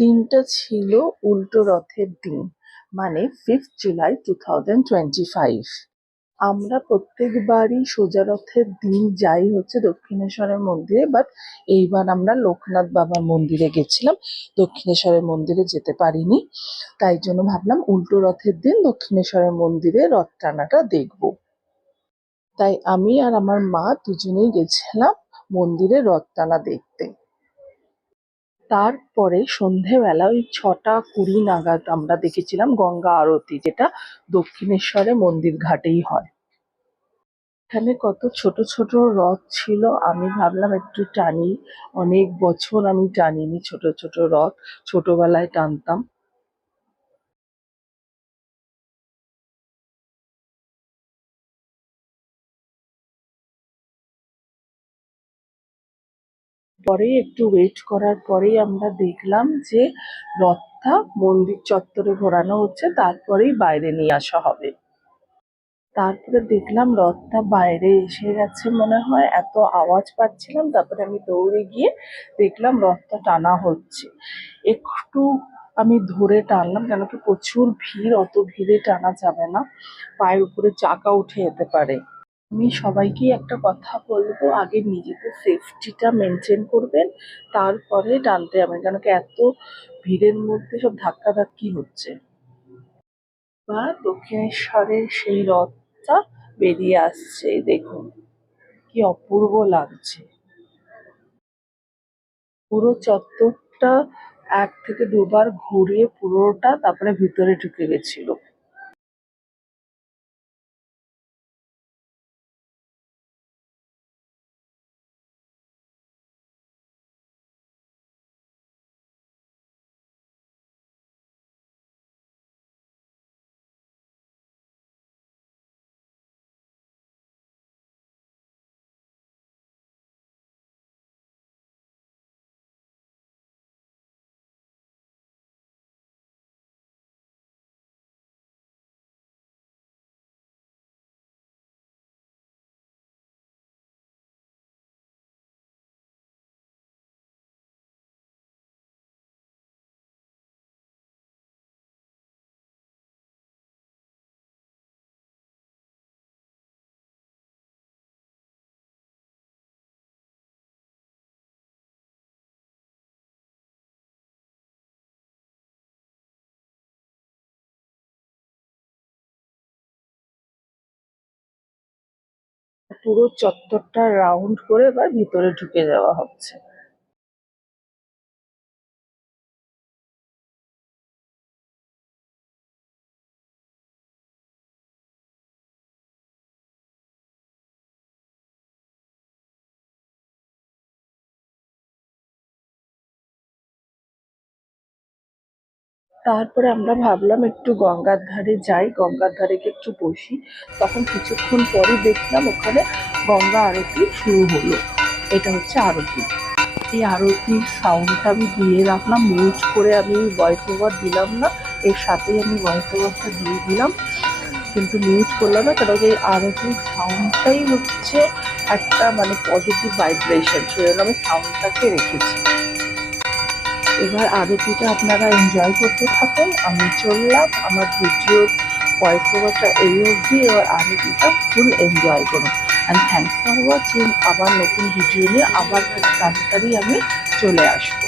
দিনটা ছিল উল্টো রথের দিন, মানে 5th জুলাই 2025। আমরা প্রত্যেকবারই সোজা রথের দিন যাই হচ্ছে দক্ষিণেশ্বরের মন্দিরে, বাট এইবার আমরা লোকনাথ বাবার মন্দিরে গেছিলাম, দক্ষিণেশ্বরের মন্দিরে যেতে পারিনি। তাই জন্য ভাবলাম উল্টো রথের দিন দক্ষিণেশ্বরের মন্দিরে রথ টানাটা দেখবো। তাই আমি আর আমার মা দুজনেই গেছিলাম মন্দিরে রথ টানা দেখতে। তারপরে সন্ধেবেলা ওই 6টা 20 নাগাদ আমরা দেখেছিলাম গঙ্গা আরতি, যেটা দক্ষিণেশ্বরে মন্দির ঘাটেই হয়। এখানে কত ছোট ছোট রথ ছিল, আমি ভাবলাম একটু টানি। অনেক বছর আমি টানিনি ছোট ছোট রথ, ছোটবেলায় টানতাম। পরে একটু ওয়েট করার পরেই আমরা দেখলাম যে রথটা মন্দির চত্বরে ঘোরানো হচ্ছে, তারপরেই বাইরে নিয়ে আসা হবে। তারপরে দেখলাম রথটা বাইরে এসে গেছে মনে হয়, এত আওয়াজ পাচ্ছিলাম। তারপরে আমি দৌড়ে গিয়ে দেখলাম রথটা টানা হচ্ছে। একটু আমি ধরে টানলাম, কেন কি প্রচুর ভিড়, অত ভিড়ে টানা যাবে না, পায়ের উপরে চাকা উঠে যেতে পারে। আমি সবাইকে একটা কথা বলবো, আগে নিজেদের সেফটিটা মেনটেন করবেন, তারপরে টানতে যাবেন, কেন কি এত ভিড়ের মধ্যে সব ধাক্কাধাক্কি হচ্ছে। বা দক্ষিণেশ্বরের সেই রথটা বেরিয়ে আসছে, এই দেখুন কি অপূর্ব লাগছে। পুরো চত্বরটা 1 থেকে 2 বার ঘুরিয়ে পুরোটা তারপরে ভিতরে ঢুকে গেছিল। পুরো চত্বরটা রাউন্ড করে এবার ভিতরে ঢুকে যাওয়া হচ্ছে। তারপরে আমরা ভাবলাম একটু গঙ্গার ধারে যাই, গঙ্গার ধারে গিয়ে একটু বসি। তখন কিছুক্ষণ পরই দেখলাম ওখানে গঙ্গা আরতি শুরু হলো। এটা হচ্ছে আরতি। এই আরতির সাউন্ডটা আমি দিয়ে রাখলাম, মিউট করে আমি ভয়েস ওভার দিলাম না, এর সাথেই আমি ভয়েস ওভারটা দিয়ে দিলাম, কিন্তু মিউট করলাম না, কারণ এই আরতির সাউন্ডটাই হচ্ছে একটা মানে পজিটিভ ভাইব্রেশন, সেজন্য আমি সাউন্ডটাকে রেখেছি। এবার আরতিটা আপনারা এনজয় করতে থাকুন, আমি চললাম। আমার ভিডিও ভয়েস ওভারটা এই অবধি, এবার আরতিটা ফুল এনজয় করুন। And thanks for watching. আবার নতুন ভিডিও নিয়ে আবার খুব তাড়াতাড়ি আমি চলে আসবো।